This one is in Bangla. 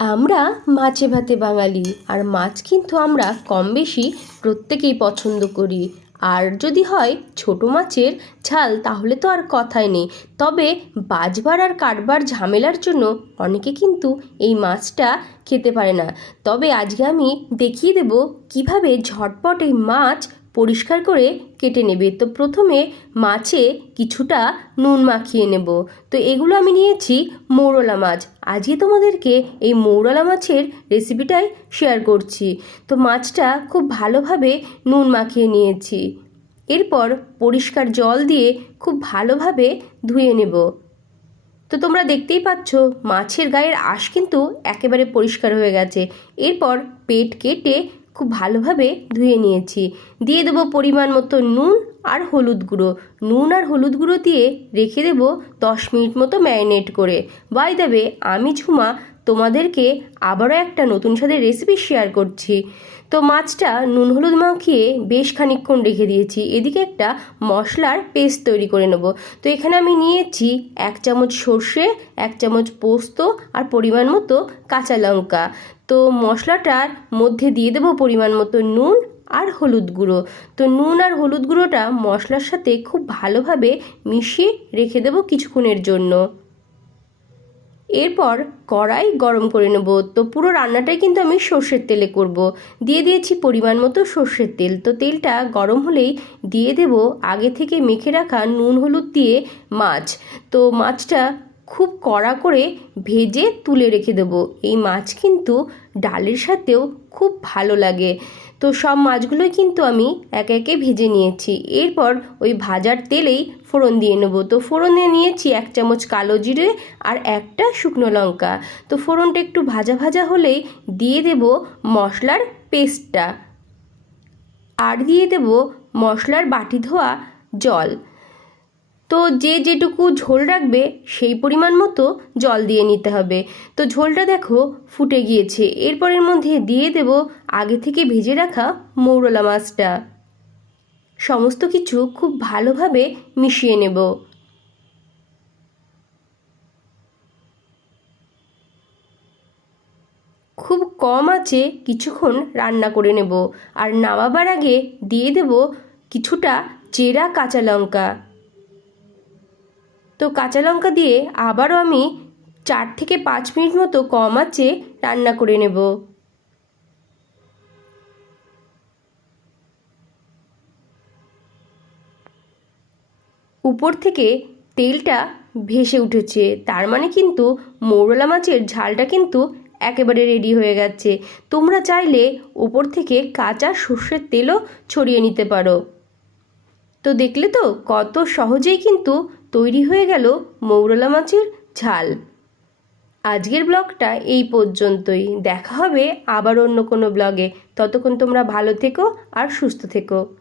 আমরা মাছে ভাতে বাঙালি, আর মাছ কিন্তু আমরা কম বেশি প্রত্যেকেই পছন্দ করি। আর যদি হয় ছোটো মাছের ঝাল, তাহলে তো আর কথাই নেই। তবে বাজবার আর কাটবার ঝামেলার জন্য অনেকে কিন্তু এই মাছটা খেতে পারে না। তবে আজকে আমি দেখিয়ে দেব কীভাবে ঝটপট এই মাছ পরিষ্কার করে কেটে নেবে। তো প্রথমে মাছে কিছুটা নুন মাখিয়ে নেব। তো এগুলো আমি নিয়েছি মৌরলা মাছ। আজকে তোমাদেরকে এই মৌরলা মাছের রেসিপিটাই শেয়ার করছি। তো মাছটা খুব ভালোভাবে নুন মাখিয়ে নিয়েছি। এরপর পরিষ্কার জল দিয়ে খুব ভালোভাবে ধুয়ে নেব। তো তোমরা দেখতেই পাচ্ছ, মাছের গায়ের আঁশ কিন্তু একেবারে পরিষ্কার হয়ে গেছে। এরপর পেট কেটে খুব ভালোভাবে ধুয়ে নিয়েছি। দিয়ে দেবো পরিমাণ মতো নুন আর হলুদ গুঁড়ো। নুন আর হলুদ গুঁড়ো দিয়ে রেখে দেবো দশ মিনিট মতো ম্যারিনেট করে। বাই দেবে আমি ঝুমা তোমাদেরকে আবারও একটা নতুন স্বাদের রেসিপি শেয়ার করছি। তো মাছটা নুন হলুদ মাখিয়ে বেশ খানিকক্ষণ রেখে দিয়েছি। এদিকে একটা মশলার পেস্ট তৈরি করে নেব। তো এখানে আমি নিয়েছি এক চামচ সর্ষে, এক চামচ পোস্ত আর পরিমাণ মতো কাঁচা লঙ্কা। তো মশলাটার মধ্যে দিয়ে দেবো পরিমাণ মতো নুন আর হলুদ গুঁড়ো। তো নুন আর হলুদ গুঁড়োটা মশলার সাথে খুব ভালোভাবে মিশিয়ে রেখে দেবো কিছুক্ষণের জন্য। এরপর কড়াই গরম করে নেব। তো পুরো রান্নাটাই কিন্তু আমি সর্ষের তেলে করব। দিয়ে দিয়েছি পরিমাণ মতো সর্ষের তেল। তো তেলটা গরম হলেই দিয়ে দেব আগে থেকে মেখে রাখা নুন হলুদ দিয়ে মাছ। তো মাছটা খুব কড়া করে ভেজে তুলে রেখে দেবো। এই মাছ কিন্তু ডালের সাথেও খুব ভালো লাগে। তো সব মাছগুলোই কিন্তু আমি একে একে ভেজে নিয়েছি। এরপর ওই ভাজার তেলেই ফোড়ন দিয়ে নেব। তো ফোড়নে নিয়েছি এক চামচ কালো জিরে আর একটা শুকনো লঙ্কা। তো ফোড়নটা একটু ভাজা ভাজা হলেই দিয়ে দেব মশলার পেস্টটা। আর দিয়ে দেব মশলার বাটি ধোয়া জল। তো যে যেটুকু ঝোল রাখবে সেই পরিমাণ মতো জল দিয়ে নিতে হবে। তো ঝোলটা দেখো ফুটে গিয়েছে। এরপরের মধ্যে দিয়ে দেব আগে থেকে ভেজে রাখা মৌরলা মাছটা। সমস্ত কিছু খুব ভালোভাবে মিশিয়ে নেব। খুব কম আছে কিছুক্ষণ রান্না করে নেব। আর নামাবার আগে দিয়ে দেব কিছুটা চেরা কাঁচা লঙ্কা। তো কাঁচা লঙ্কা দিয়ে আবারও আমি চার থেকে পাঁচ মিনিট মতো কম আছে রান্না করে নেব। উপর থেকে তেলটা ভেসে উঠেছে, তার মানে কিন্তু মৌরলা মাছের ঝালটা কিন্তু একেবারে রেডি হয়ে গেছে। তোমরা চাইলে উপর থেকে কাঁচা সর্ষের তেলও ছড়িয়ে নিতে পারো। তো দেখলে তো কত সহজেই কিন্তু তৈরি হয়ে গেল মৌরলা মাছের ঝাল। আজকের ব্লগটা এই পর্যন্তই। দেখা হবে আবার অন্য কোনো ব্লগে। ততক্ষণ তোমরা ভালো থেকো আর সুস্থ থেকো।